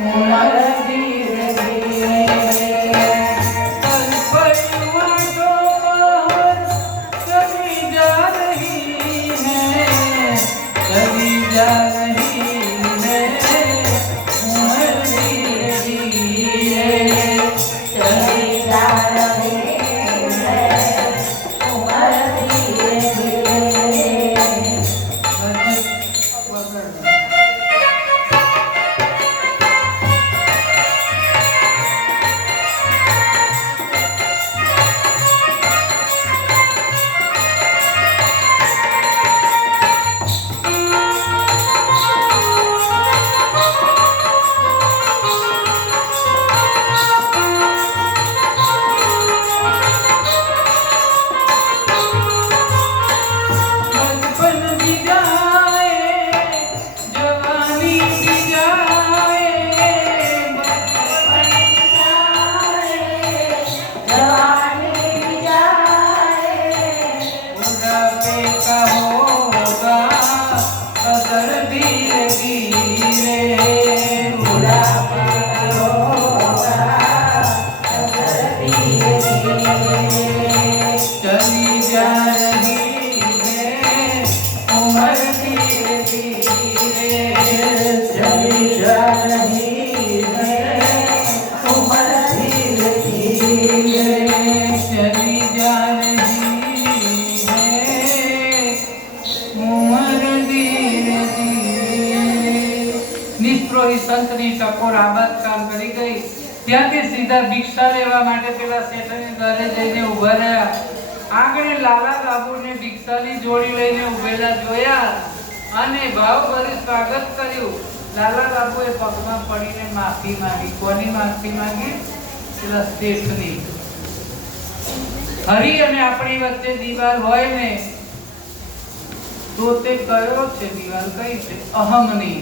उमर धीरे धीरे पल पल चली जा रही है, चली जा रही है, उमर धीरे धीरे चली जा रही है, उमर धीरे धीरे। સંતની ટકોર આબાદ કામ કરી ગઈ। ત્યાંથી સીધા ભિક્ષા લેવા માટે પેલા શેઠને ઘરે જઈને ઊભા રહ્યા। આગળ લાલા બાબુને ભિક્ષાની જોડી લઈને ઊભેલા જોયા અને ભાવભરી સ્વાગત કર્યું। લાલા બાબુએ પગમાં પડીને માફી માંગી। કોની માફી માંગી? પેલા શેઠની। હરી અને આપણી વચ્ચે દીવાલ હોય ને તો તે કયો છે દીવાલ? કઈ છે? અહમની।